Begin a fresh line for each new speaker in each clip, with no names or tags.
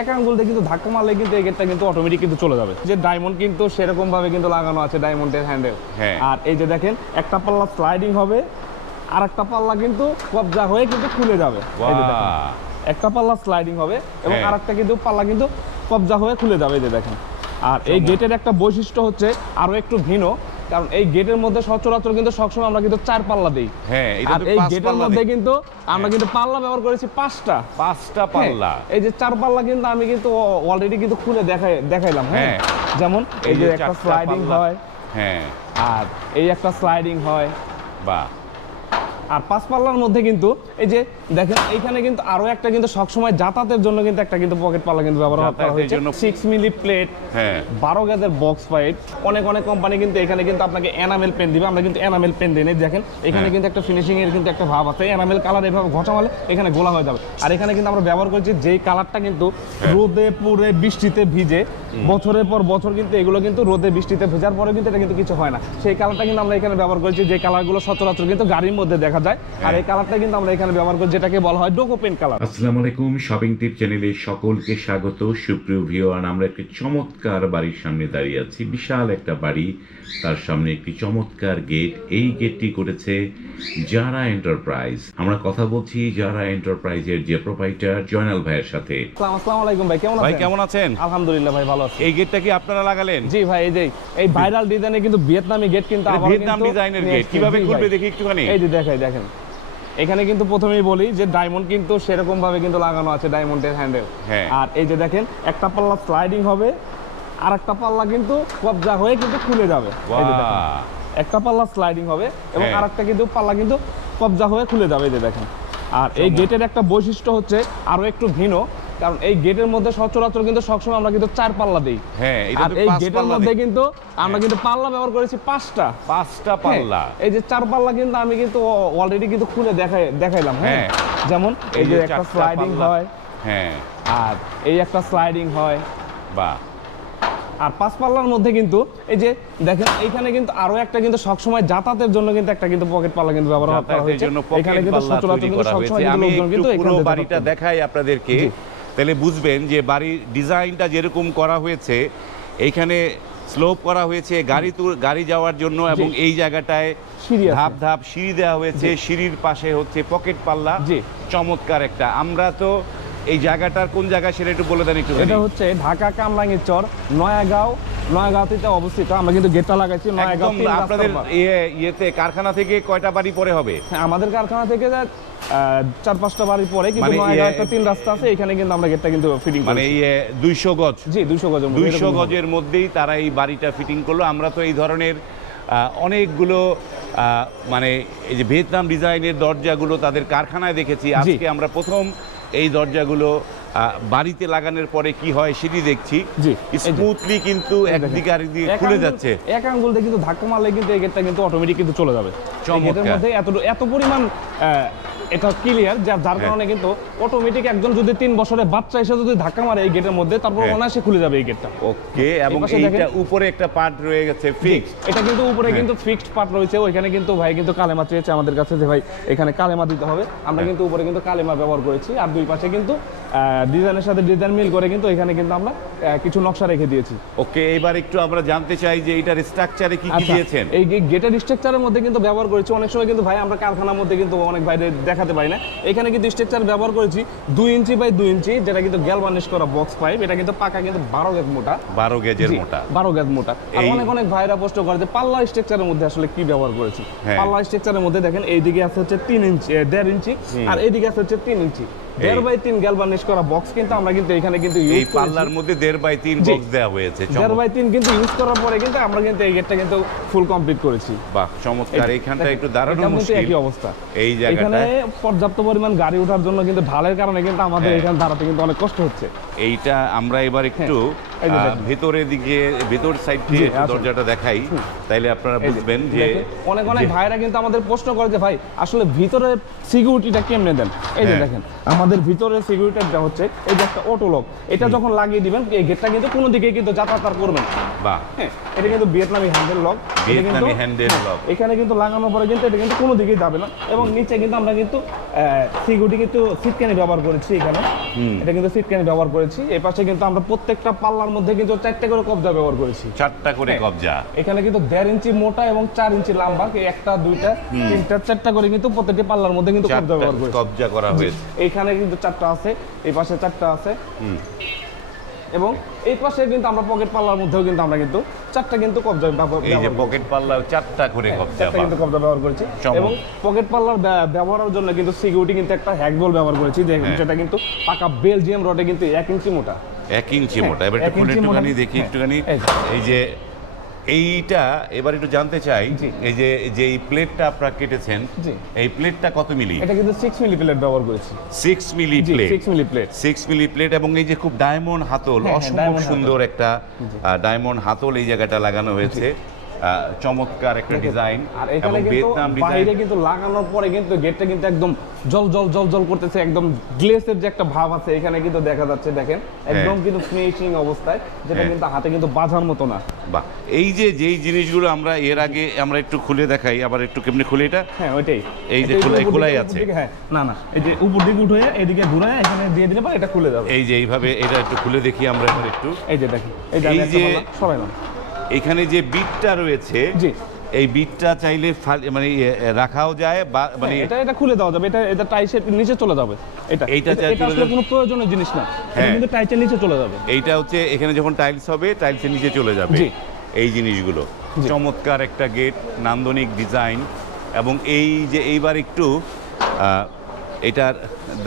এক আঙ্গুলতে কিন্তু ধাক্কা মারলে কিন্তু এই গেটটা কিন্তু অটোমেটিক কিন্তু চলে যাবে। যে ডায়মন্ড কিন্তু সেরকম ভাবে কিন্তু লাগানো আছে ডায়মন্ডের হ্যান্ডেল
হ্যাঁ।
আর এই যে দেখেন একটা পাল্লা স্লাইডিং হবে আর একটা পাল্লা কিন্তু কবজা হয়ে কিন্তু খুলে যাবে। একটা পাল্লা স্লাইডিং হবে এবং
হ্যাঁ।
আর একটা কিন্তু পাল্লা কিন্তু কবজা হয়ে খুলে যাবে এই যে দেখেন। আর এই গেটের একটা বৈশিষ্ট্য হচ্ছে আরও একটু ভিন্ন কারণ এই গেটের মধ্যে সচরাচর কিন্তু সবসময় আমরা কিন্তু চার পাল্লা দিই।
হ্যাঁ
আর এই গেটের মধ্যে কিন্তু আমরা কিন্তু পাল্লা ব্যবহার করেছি পাঁচটা।
পাঁচটা পাল্লা।
হ্যাঁ, এই যে চার পাল্লা কিন্তু আমি কিন্তু অলরেডি কিন্তু খুলে দেখাই দেখাইলাম হ্যাঁ।
হ্যাঁ।
যেমন এই যে একটা স্লাইডিং হয়।
হ্যাঁ।
আর এই একটা স্লাইডিং হয়।
বাহ।
আর পাঁচ পাল্লার মধ্যে কিন্তু এই যে দেখেন এইখানে কিন্তু আরও একটা কিন্তু সবসময় যাতায়াতের জন্য কিন্তু একটা কিন্তু পকেট পাল্লা কিন্তু ব্যবহার করা হয়েছে। সিক্স মিলি প্লেট
হ্যাঁ।
বারো গেজের বক্স পাইপ অনেক অনেক কোম্পানি কিন্তু এখানে কিন্তু আপনাকে এনামেল পেন দিবে। আমরা কিন্তু এনামেল পেন দিই দেখেন এখানে
হ্যাঁ।
কিন্তু একটা ফিনিশিং এর কিন্তু একটা ভাব আছে। এনামেল কালার এভাবে ঘষামালে এখানে গোলা হয়ে যাবে। আর এখানে কিন্তু আমরা ব্যবহার করছি যেই কালারটা কিন্তু
হ্যাঁ।
রোদে পুরে বৃষ্টিতে ভিজে বছরের পর বছর কিন্তু এগুলো কিন্তু রোদে বৃষ্টিতে ভেজার পরে কিন্তু এটা কিন্তু কিছু হয় না। সেই কালারটা কিন্তু আমরা এখানে ব্যবহার করছি যে কালারগুলো সচরাচর কিন্তু গাড়ির মধ্যে দেখা যায়। আর
হ্যাঁ।
এই কালারটা কিন্তু আমরা এখানে ব্যবহার করি যেটাকে বলা হয় ডোকো পেন কালার
আসসালামু আলাইকুম শপিং টিপ চ্যানেলে সকলকে স্বাগত সুপ্রিয় ভিওয়ান আমরা একটি চমৎকার বাড়ির সামনে দাঁড়িয়ে আছি। বিশাল একটা বাড়ি তার সামনে একটি চমৎকার গেট এই গেটটি করেছে যারা এন্টারপ্রাইজ আমরা কথা বলছি যারা এন্টারপ্রাইজের যে প্রোপাইটার জয়নাল ভাইয়ের সাথে।
আসসালামু আলাইকুম ভাই কেমন
ভাই
আছেন?
কেমন আছেন?
আলহামদুলিল্লাহ ভাই ভালো আছি।
এই গেটটা কি আপনারা লাগালেন?
জি ভাই এই যে এই ভাইরাল ডিজাইনে কিন্তু ভিয়েতনামি গেট কিন্তু
ভিয়েতনাম ডিজাইনের গেট কীভাবে খুলবে দেখি একটুখানি?
এই যে দেখাই দেখেন। এখানে কিন্তু প্রথমেই বলি যে ডায়মন্ড কিন্তু সেরকম ভাবে কিন্তু লাগানো আছে ডায়মন্ডের হ্যান্ডেল
হ্যাঁ।
আর এই যে দেখেন একটা পাল্লা স্লাইডিং হবে আর একটা পাল্লা কিন্তু কবজা হয়ে কিন্তু খুলে যাবে। একটা পাল্লা স্লাইডিং হবে এবং
হ্যাঁ।
আর একটা কিন্তু পাল্লা কিন্তু কবজা হয়ে খুলে যাবে এই যে দেখেন। আর এই গেটের একটা বৈশিষ্ট্য হচ্ছে আরও একটু ভিন্ন কারণ এই গেটের মধ্যে সচরাচর কিন্তু সবসময় আমরা কিন্তু চার পাল্লা দিই।
হ্যাঁ
আর এই
পাঁচ
গেটের মধ্যে কিন্তু আমরা কিন্তু পাল্লা ব্যবহার করেছি পাঁচটা।
পাঁচটা পাল্লা।
হ্যাঁ, এই যে চার পাল্লা কিন্তু আমি কিন্তু অলরেডি কিন্তু খুলে দেখাই দেখাইলাম হ্যাঁ।
হ্যাঁ।
যেমন এই যে একটা স্লাইডিং হয়
হ্যাঁ।
আর এই একটা স্লাইডিং হয়।
বাহ।
আর পাঁচ পাল্লার মধ্যে কিন্তু এই যে দেখেন এখানে কিন্তু আরও একটা কিন্তু সবসময় যাতায়াতের জন্য কিন্তু একটা কিন্তু পকেট পাল্লা কিন্তু ব্যবহার করা হয়েছে। এখানে কিন্তু সচরাচর কিন্তু সবসময় কিন্তু
আমি
লোকজন কিন্তু
পুরো বাড়িটা দেখাই আপনাদেরকে। তাহলে বুঝবেন যে বাড়ির ডিজাইনটা যেরকম করা হয়েছে এইখানে স্লোপ করা হয়েছে গাড়ি তুর গাড়ি যাওয়ার জন্য এবং এই জায়গাটায়। ধাপ ধাপ সিঁড়ি দেওয়া হয়েছে সিঁড়ির পাশে হচ্ছে পকেট পাল্লা।
যে
চমৎকার একটা। আমরা তো এই জায়গাটার কোন জায়গা সেটা একটু বলে দেন একটু
এটা হচ্ছে ঢাকা কামরাঙ্গীর চর নয়াগাঁও নয়াগাঁওতে অবস্থিত। আমরা কিন্তু গেটটা লাগাইছি নয়াগাঁও
আপনাদের ইয়ে ইয়েতে কারখানা থেকে কয়টা বাড়ি পরে হবে?
হ্যাঁ, আমাদের কারখানা থেকে চার পাঁচটা বাড়ি পরে কিন্তু
মানে ইয়ে-
একটা তিন রাস্তা আছে এখানে কিন্তু আমরা গেটটা কিন্তু ফিটিং
মানে ইয়ে দুইশো গজ।
জি দুইশো গজ
দুইশো গজের মধ্যেই তারা এই বাড়িটা ফিটিং করল। আমরা তো এই ধরনের আহ, অনেকগুলো আহ, মানে এই যে ভিয়েতনাম ডিজাইনের দরজাগুলো তাদের কারখানায় দেখেছি। আজকে আমরা প্রথম এই দরজাগুলো বাড়িতে লাগানোর পরে কি হয় সেটি দেখছি। স্মুথলি কিন্তু। একদিকে আরেকদিকে খুলে যাচ্ছে
এক আঙ্গুল দিয়ে কিন্তু ধাক্কা মারলে কিন্তু এই গেটটা কিন্তু অটোমেটিক কিন্তু চলে যাবে
চমৎকার।
মধ্যে এত এত পরিমাণ আহ, এটা ক্লিয়ার যার যার
হ্যাঁ।
কারণে কিন্তু অটোমেটিক একজন যদি তিন বছরের বাচ্চা এসে যদি ধাক্কা মারে এই গেটের মধ্যে তারপর
হ্যাঁ।
অনায়াসে খুলে যাবে এই গেটটা
ওকে এবং এইটা উপরে একটা পার্ট রয়ে গেছে ফিক্স
এটা কিন্তু উপরে
হ্যাঁ।
কিন্তু ফিক্সড পার্ট রয়েছে ওইখানে কিন্তু ভাই কিন্তু কালেমা চেয়েছে আমাদের কাছে যে ভাই এখানে কালেমা দিতে হবে আমরা। কিন্তু উপরে কিন্তু কালেমা ব্যবহার করেছি আর দুই পাশে কিন্তু ডিজাইনের সাথে ডিজাইন মিল করে কিন্তু এখানে কিন্তু আমরা কিছু নকশা রেখে দিয়েছি
ওকে এবার একটু আমরা জানতে চাই যে এটার স্ট্রাকচারে কি কি
আচ্ছা,
দিয়েছেন
এই গেটের স্ট্রাকচারের মধ্যে কিন্তু ব্যবহার করেছি অনেক সময় কিন্তু ভাই আমরা কারখানার মধ্যে কিন্তু অনেক বাইরে দেখাতে পারি না। এখানে কিন্তু স্ট্রেকচার ব্যবহার করেছি দুই ইঞ্চি বাই দুই ইঞ্চি যেটা কিন্তু গ্যালভানিশ করা বক্স পাইপ এটা কিন্তু পাকা কিন্তু বারো গেজ মোটা।
বারো গেজের মোটা।
বারো গেজ মোটা। অনেক অনেক ভাইরা প্রশ্ন করে যে পাল্লা স্ট্রাকচারের মধ্যে আসলে কি ব্যবহার করেছি?
হ্যাঁ।
পাল্লা স্ট্রাকচারের মধ্যে দেখেন এইদিকে আছে হচ্ছে তিন ইঞ্চি দেড় ইঞ্চি আর এইদিকে আছে হচ্ছে তিন ইঞ্চি। দেড় বাই তিন গ্যালভানিশ করা বক্স কিন্তু আমরা কিন্তু এখানে কিন্তু
এই পাল্লার মধ্যে দেড় বাই তিন বক্স দেওয়া হয়েছে
দেড় বাই তিন কিন্তু ইউজ করার পরে কিন্তু আমরা কিন্তু এই গেটটা কিন্তু ফুল কমপ্লিট করেছি।
বাহ চমৎকার। এইখানটা একটু দাঁড়ানো মুশকিল।
একই অবস্থা।
এই
এখানে পর্যাপ্ত পরিমাণ গাড়ি ওঠার জন্য কিন্তু ঢালের কারণে কিন্তু আমাদের
হ্যাঁ।
এখানে দাঁড়াতে কিন্তু অনেক কষ্ট হচ্ছে।
এইটা আমরা এবার একটু
এই যে
আহ,
দেখেন।
ভেতরের দিকে ভেতর সাইড দিয়ে দরজাটা দেখাই তাইলে আপনারা বুঝবেন যে
অনেক অনেক ভাইরা কিন্তু আমাদের প্রশ্ন করে যে ভাই আসলে ভিতরে সিকিউরিটিটা কেমনে দেন? এই যে
হ্যাঁ।
দেখেন আমাদের ভিতরে সিকিউরিটিটা হচ্ছে এই যে একটা অটো লক এটা যখন লাগিয়ে দিবেন এই গেটটা কিন্তু কোনো দিকে কিন্তু যাতায়াত করবেন না।
বাহ।
হ্যাঁ এটা কিন্তু ভিয়েতনামি হ্যান্ডেল লক
ভিয়েতনামি হ্যান্ডেল লক
এখানে কিন্তু লাগানোর পরে কিন্তু এটা কিন্তু কোনো দিকে যাবে না। এবং নিচে কিন্তু আমরা কিন্তু সিকিউরিটি কিন্তু সিটকানি ব্যবহার করেছি এখানে। এটা কিন্তু সিটকানি ব্যবহার করেছি। এই পাশে কিন্তু আমরা প্রত্যেকটা পাল্লার মধ্যে কিন্তু চারটা করে কবজা ব্যবহার করেছি।
চারটা করে
হ্যাঁ।
কবজা।
এখানে কিন্তু দেড় ইঞ্চি মোটা এবং চার ইঞ্চি লম্বা একটা দুইটা তিনটা চারটা করে কিন্তু প্রত্যেকটি পাল্লার মধ্যে কিন্তু কবজা ব্যবহার করেছি।
কবজা করা হয়েছে।
এখানে কিন্তু চারটা আছে এই পাশে চারটা আছে। এবং এই পাশে কিন্তু আমরা পকেট পাল্লার মধ্যেও কিন্তু আমরা কিন্তু চারটা কিন্তু কবজা
এই যে পকেট পাল্লা চারটা করে কবজা
চারটা কিন্তু। কবজা ব্যবহার করেছি। এবং পকেট পাল্লার ব্যবহারের জন্য কিন্তু সিকিউরিটি কিন্তু একটা হ্যাক বল ব্যবহার করেছি যে-
হ্যাঁ।
যেটা কিন্তু পাকা বেলজিয়াম রডে কিন্তু এক ইঞ্চি মোটা।
এক ইঞ্চি
হ্যাঁ,
মোটা। এবার একটু একটুখানি দেখি
হ্যাঁ,
একটুখানি।
এই যে।
এইটা এবার একটু জানতে চাই। এই যে যে এই প্লেটটা আপনারা কেটেছেন এই প্লেটটা কত মিলি?
এটা কিন্তু 6 মিলি প্লেট ব্যবহার করেছি।
6 milli plate
6 milli plate
6 milli plate এবং এই যে খুব ডায়মন্ড হাতল
হ্যাঁ, হ্যাঁ,
অসম্ভব সুন্দর একটা ডায়মন্ড হাতল এই জায়গাটা লাগানো হয়েছে। চমৎকার একটা ডিজাইন
আর এখানে কিন্তু বাইরে কিন্তু লাগানোর পরে কিন্তু গেটটা কিন্তু একদম জল জল জল জল করতেছে একদম গ্লেসের যে একটা ভাব আছে এখানে কিন্তু দেখা যাচ্ছে দেখেন একদম কিন্তু ফিনিশিং অবস্থায় যেটা
হ্যাঁ।
কিন্তু হাতে কিন্তু বাজার মতো না।
বাহ এই যে যেই জিনিসগুলো আমরা এর আগে আমরা একটু খুলে দেখাই আবার একটু কেমনি খুলে এটা?
হ্যাঁ ওইটাই।
এই যে খোলাই- খোলাই আছে।
হ্যাঁ না না এই যে উপর দিকে উঠে এদিকে ঘুরে এখানে দিয়ে দিলে পরে এটা খুলে যাবে।
এই যে এইভাবে এটা একটু খুলে দেখি আমরা এবার একটু।
এই যে দেখি এই যে সবাই না
এখানে যে বিটটা রয়েছে
জি।
এই বিটটা চাইলে মানে ইয়ে, রাখাও যায় বা মানে
হ্যাঁ, এটা এটা খুলে দেওয়া যাবে এটা এটা টাইসের নিচে চলে যাবে এটা।
এইটা
এটা-
চাই
এটা আসলে কোনো প্রয়োজনীয় জিনিস না
হ্যাঁ।
কিন্তু টাইসের নিচে চলে যাবে।
এইটা হচ্ছে এখানে যখন টাইলস হবে টাইলসের নিচে চলে যাবে। এই জিনিসগুলো। চমৎকার একটা গেট নান্দনিক ডিজাইন এবং এই যে এইবার একটু এটার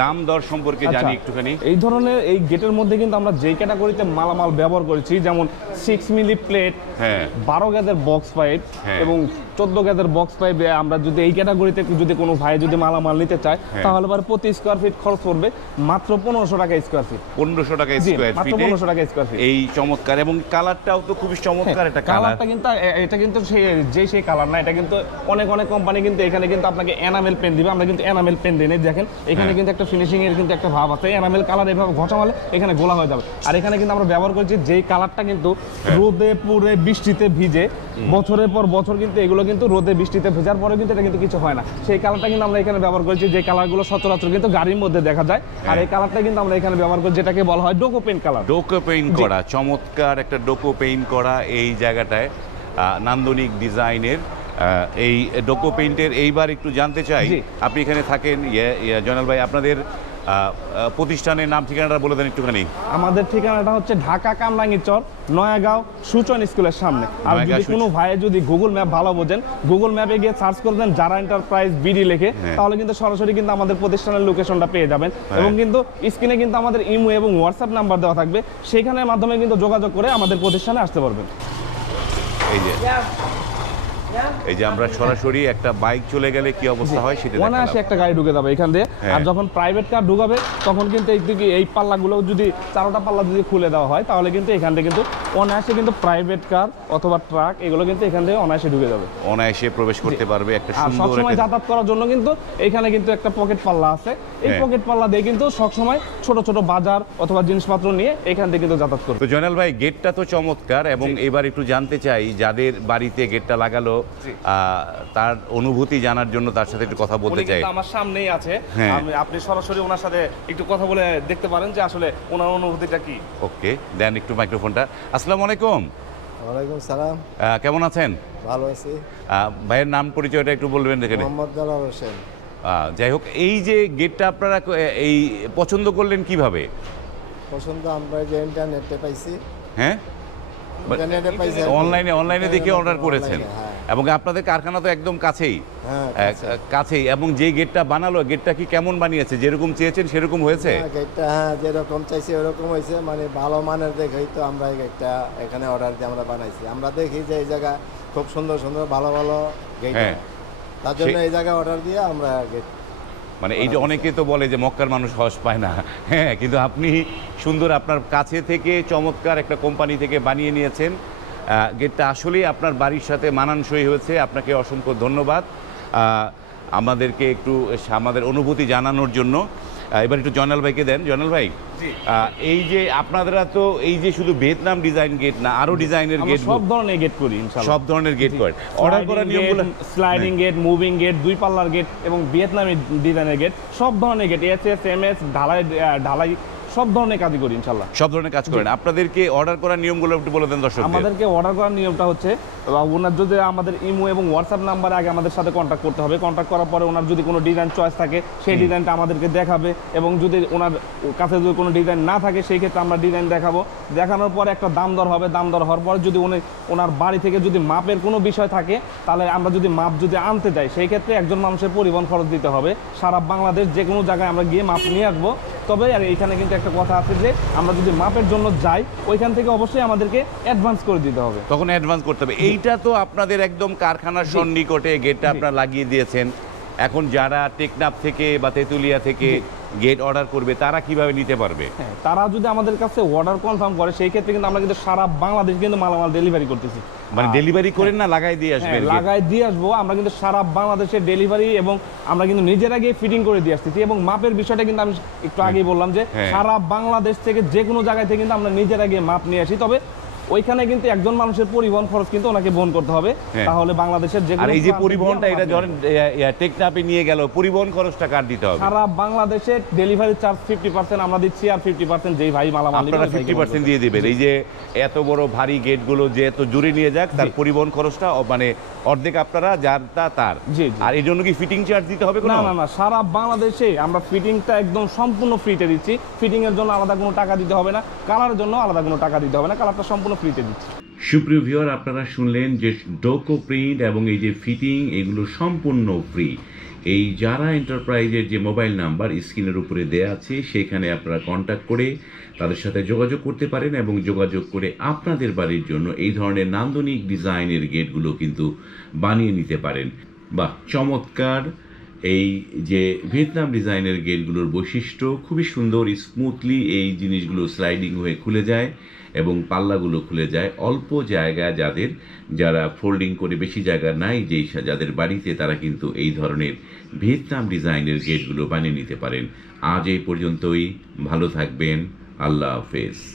দাম দর সম্পর্কে জানি
আচ্ছা,
একটুখানি
এই ধরনের এই গেটের মধ্যে কিন্তু আমরা যেই ক্যাটাগরিতে মালামাল ব্যবহার করেছি যেমন সিক্স মিলি প্লেট
হ্যাঁ
বারো গ্যাদের বক্স পাইপ
হ্যাঁ।
এবং চোদ্দ গ্যাদের বক্স পাইপ আমরা যদি এই ক্যাটাগরিতে যদি কোনো ভাই যদি মালামাল নিতে চায়
হ্যাঁ।
তাহলে পরে প্রতি স্কোয়ার ফিট খরচ পড়বে মাত্র পনেরোশো টাকা স্কোয়ার ফিট
পনেরোশো টাকা স্কোয়ার ফিটে
পনেরোশো টাকা স্কোয়ার ফিট
এই চমৎকার এবং কালারটাও তো খুবই চমৎকার একটা কালার
কালারটা কিন্তু এটা কিন্তু সেই যে সেই কালার না এটা কিন্তু অনেক অনেক কোম্পানি কিন্তু এখানে কিন্তু আপনাকে এনামেল পেন দিবে আমরা কিন্তু এনামেল পেন দিই নাই। দেখেন এখানে
হ্যাঁ।
কিন্তু একটা ফিনিশিংয়ের কিন্তু একটা ভাব আছে। এনামেল কালার এভাবে ঘষা মারলে এখানে গোলা হয়ে যাবে। আর এখানে কিন্তু আমরা ব্যবহার করছি যেই কালারটা কিন্তু। রোদে পুরে বৃষ্টিতে ভিজে বছরের পর বছর কিন্তু এগুলো কিন্তু রোদে বৃষ্টিতে ভেজার পরে কিন্তু এটা কিন্তু কিছু হয় না। সেই কালারটা কিন্তু আমরা এখানে ব্যবহার করেছি যে কালারগুলো সচরাচর কিন্তু গাড়ির মধ্যে দেখা যায়। আর
হ্যাঁ।
এই কালারটা কিন্তু আমরা এখানে ব্যবহার করি যেটাকে বলা হয় Duco pen colour
Duco paint করা চমৎকার একটা ডোকো পেইন্ট করা এই জায়গাটায় নান্দনিক ডিজাইনের এই ডোকো পেইন্টের এইবার একটু জানতে চাই। আপনি এখানে থাকেন ইয়ে, ইয়ে, জয়নাল ভাই আপনাদের প্রতিষ্ঠানের নাম ঠিকানাটা বলে দেন একটুখানি।
আমাদের ঠিকানাটা হচ্ছে ঢাকা কামরাঙ্গি চর নয়াগাঁও সুচন স্কুলের সামনে। আর যদি কোনো ভাইয়ে যদি গুগল ম্যাপ ভালো বোঝেন গুগল ম্যাপে গিয়ে সার্চ করে দেন যারা এন্টারপ্রাইজ বিডি লেখে
হ্যাঁ।
তাহলে কিন্তু সরাসরি কিন্তু আমাদের প্রতিষ্ঠানের লোকেশনটা পেয়ে যাবেন। এবং কিন্তু স্ক্রিনে কিন্তু আমাদের ইমো এবং হোয়াটসঅ্যাপ নাম্বার দেওয়া থাকবে। সেখানের মাধ্যমে কিন্তু যোগাযোগ করে আমাদের প্রতিষ্ঠানে আসতে পারবেন।
এই যে। এই যে আমরা সরাসরি একটা বাইক চলে গেলে কি অবস্থা হয় সেটা
অনায়াসে। একটা গাড়ি ঢুকে যাবে এখান দিয়ে।
হ্যাঁ।
আর যখন প্রাইভেট কার ঢুকাবে তখন কিন্তু এই দিকে এই পাল্লাগুলো যদি চারোটা পাল্লা যদি খুলে দেওয়া হয় তাহলে কিন্তু এখান থেকে কিন্তু অনায়াসে কিন্তু প্রাইভেট কার অথবা ট্রাক এগুলো কিন্তু এখান থেকে অনায়াসে ঢুকে যাবে।
অনায়াসে প্রবেশ করতে পারবে একটা সুন্দর
সবসময় যাতায়াত করার জন্য কিন্তু এখানে কিন্তু একটা পকেট পাল্লা আছে। এই
হ্যাঁ।
পকেট পাল্লা দিয়ে কিন্তু সবসময় ছোট ছোট বাজার অথবা জিনিসপত্র নিয়ে এখান থেকে কিন্তু যাতায়াত করবে।
তো জয়নাল ভাই গেটটা তো চমৎকার এবং এবার একটু জানতে চাই যাদের বাড়িতে গেটটা লাগালো তার অনুভূতি জানার জন্য তার সাথে একটু কথা বলতে চাই।
আমার সামনেই আছে।
হ্যাঁ।
আপনি সরাসরি ওনার সাথে একটু কথা বলে দেখতে পারেন যে আসলে ওনার অনুভূতিটা কি।
ওকে দেন একটু মাইক্রোফোনটা। আসসালামু আলাইকুম।
ওয়ালাইকুম সালাম।
কেমন আছেন?
ভালো আছি।
ভাইয়ের নাম পরিচয়টা একটু বলবেন এখানে
মোহাম্মদ জালাল হোসেন।
যাই হোক এই যে গেটটা আপনারা এই পছন্দ করলেন কীভাবে?
পছন্দ আমরা যে ইন্টারনেটে পাইছি।
হ্যাঁ?
ইন্টারনেটে পাইছি।
অনলাইনে অনলাইনে দেখে অর্ডার করেছেন।
হ্যাঁ।
এবং আপনাদের কারখানা তো একদম কাছেই।
হ্যাঁ
কাছেই। এবং যে গেটটা বানালো গেটটা কি কেমন বানিয়েছে? যেরকম চেয়েছেন সেরকম হয়েছে?
হ্যাঁ, গেটটা হ্যাঁ যেরকম চাইছে ওরকম হয়েছে। মানে ভালো মানের দেখেই তো আমরা এই গেটটা এখানে অর্ডার দিয়ে আমরা বানাইছি। আমরা দেখি যে এই জায়গা খুব সুন্দর সুন্দর ভালো ভালো গেট
হ্যাঁ।
তার জন্য এই জায়গায় অর্ডার দিয়ে আমরা গেট
মানে এই যে অনেকে তো বলে যে মক্কার মানুষ হস পায় না। হ্যাঁ কিন্তু আপনি সুন্দর আপনার কাছে থেকে চমৎকার একটা কোম্পানি থেকে বানিয়ে নিয়েছেন। গেটটা আসলেই আপনার বাড়ির সাথে মানানসই হয়েছে। আপনাকে অসংখ্য ধন্যবাদ। আমাদেরকে একটু আমাদের অনুভূতি জানানোর জন্য। এবার একটু জয়নাল ভাইকে দেন। জয়নাল ভাই এই যে আপনারা তো এই যে শুধু ভিয়েতনাম ডিজাইন গেট না আরও ডিজাইনের গেট
সব ধরনের গেট করি
সব ধরনের গেট করেন। অর্ডার করার নিয়মগুলো
স্লাইডিং গেট মুভিং গেট দুই পাল্লার গেট এবং ভিয়েতনামি ডিজাইনের গেট সব ধরনের gate S S M S ঢালাই ঢালাই সব ধরনের কাজই করি ইনশাল্লাহ
সব ধরনের কাজ করেন। আপনাদেরকে অর্ডার করার নিয়মগুলো একটু বলে দেন দর্শকদের।
আমাদেরকে অর্ডার করার নিয়মটা হচ্ছে ওনার যদি আমাদের ইমো এবং হোয়াটসঅ্যাপ নাম্বারে আগে আমাদের সাথে কন্ট্যাক্ট করতে হবে। কন্ট্যাক্ট করার পরে ওনার যদি কোনো ডিজাইন চয়েস থাকে সেই ডিজাইনটা আমাদেরকে দেখাবে এবং যদি ওনার কাছে যদি কোনো ডিজাইন না থাকে সেই ক্ষেত্রে আমরা ডিজাইন দেখাবো। দেখানোর পরে একটা দাম দর হবে। দাম দর হওয়ার পরে যদি উনি ওনার বাড়ি থেকে যদি মাপের কোনো বিষয় থাকে তাহলে আমরা যদি মাপ যদি আনতে যাই সেই ক্ষেত্রে একজন মানুষের পরিবহন খরচ দিতে হবে। সারা বাংলাদেশ যে কোনো জায়গায় আমরা গিয়ে মাপ নিয়ে আসব। তবে আর এইখানে কিন্তু একটা কথা আছে যে আমরা যদি মাপের জন্য যাই ওইখান থেকে অবশ্যই আমাদেরকে অ্যাডভান্স করে দিতে হবে।
তখন অ্যাডভান্স করতে হবে। এইটা তো আপনাদের একদম কারখানার সন্নিকটে গেটটা আপনারা লাগিয়ে দিয়েছেন। এখন যারা টেকনাফ থেকে বা তেঁতুলিয়া থেকে গেট অর্ডার করবে তারা কীভাবে নিতে পারবে?
হ্যাঁ তারা যদি আমাদের কাছে অর্ডার কনফার্ম করে সেই ক্ষেত্রে কিন্তু আমরা কিন্তু সারা বাংলাদেশ কিন্তু মালামাল ডেলিভারি করতেছি।
মানে ডেলিভারি করেন না লাগাই দিয়ে
আসবে
আসবেন
লাগাই দিয়ে আসব আমরা কিন্তু সারা বাংলাদেশের ডেলিভারি এবং আমরা কিন্তু নিজেরা গিয়ে ফিটিং করে দিয়ে আসতেছি। এবং মাপের বিষয়টা কিন্তু আমি একটু আগেই বললাম যে
হ্যাঁ।
সারা বাংলাদেশ থেকে যে কোনো জায়গায় থেকে কিন্তু আমরা নিজেরা গিয়ে মাপ নিয়ে আসি। তবে ওইখানে কিন্তু একজন মানুষের পরিবহন খরচ কিন্তু ওনাকে বহন করতে হবে।
হ্যাঁ।
তাহলে বাংলাদেশের যে
এই যে পরিবহনটা এটা ধরেন টেকনাপে নিয়ে গেল পরিবহন খরচটা কার দিতে হবে?
সারা বাংলাদেশে ডেলিভারি চার্জ ফিফটি পার্সেন্ট আমরা দিচ্ছি আর ফিফটি পার্সেন্ট যেই ভাই মালামাল
আপনারা ফিফটি পার্সেন্ট দিয়ে দিবেন। এই যে এত বড় ভারী গেটগুলো যে এত জুড়ে নিয়ে যাক তার পরিবহন খরচটা মানে অর্ধেক আপনারা যারটা তার।
জি, জি।
আর এই জন্য কি ফিটিং চার্জ দিতে হবে
না না না সারা বাংলাদেশে আমরা ফিটিংটা একদম সম্পূর্ণ ফ্রিতে দিচ্ছি। ফিটিং এর জন্য আলাদা কোনো টাকা দিতে হবে না। কালারের জন্য আলাদা কোনো টাকা দিতে হবে না। কালারটা সম্পূর্ণ ফ্রিতে দিচ্ছি।
সুপ্রিয় ভিউয়ার আপনারা শুনলেন যে ডোকো প্রিন্ট এবং এই যে ফিটিং এগুলো সম্পূর্ণ ফ্রি এই যারা এন্টারপ্রাইজের যে মোবাইল নাম্বার স্ক্রিনের উপরে দেয়া আছে, সেখানে আপনারা কন্ট্যাক্ট করে তাদের সাথে যোগাযোগ করতে পারেন এবং যোগাযোগ করে আপনাদের বাড়ির জন্য এই ধরনের নান্দনিক ডিজাইনের গেটগুলো কিন্তু বানিয়ে নিতে পারেন। বাহ, চমৎকার! এই যে ভিয়েতনাম ডিজাইনের গেটগুলোর বৈশিষ্ট্য, খুবই সুন্দর স্মুথলি এই জিনিসগুলো স্লাইডিং হয়ে খুলে যায় এবং পাল্লাগুলো খুলে যায়। অল্প জায়গা যাদের, যারা ফোল্ডিং করে বেশি জায়গা নাই, যেই যাদের বাড়িতে তারা কিন্তু এই ধরনের ভিয়েতনাম ডিজাইনের গেটগুলো বানিয়ে নিতে পারেন। আজ এই পর্যন্তই, ভালো থাকবেন, আল্লাহ হাফেজ।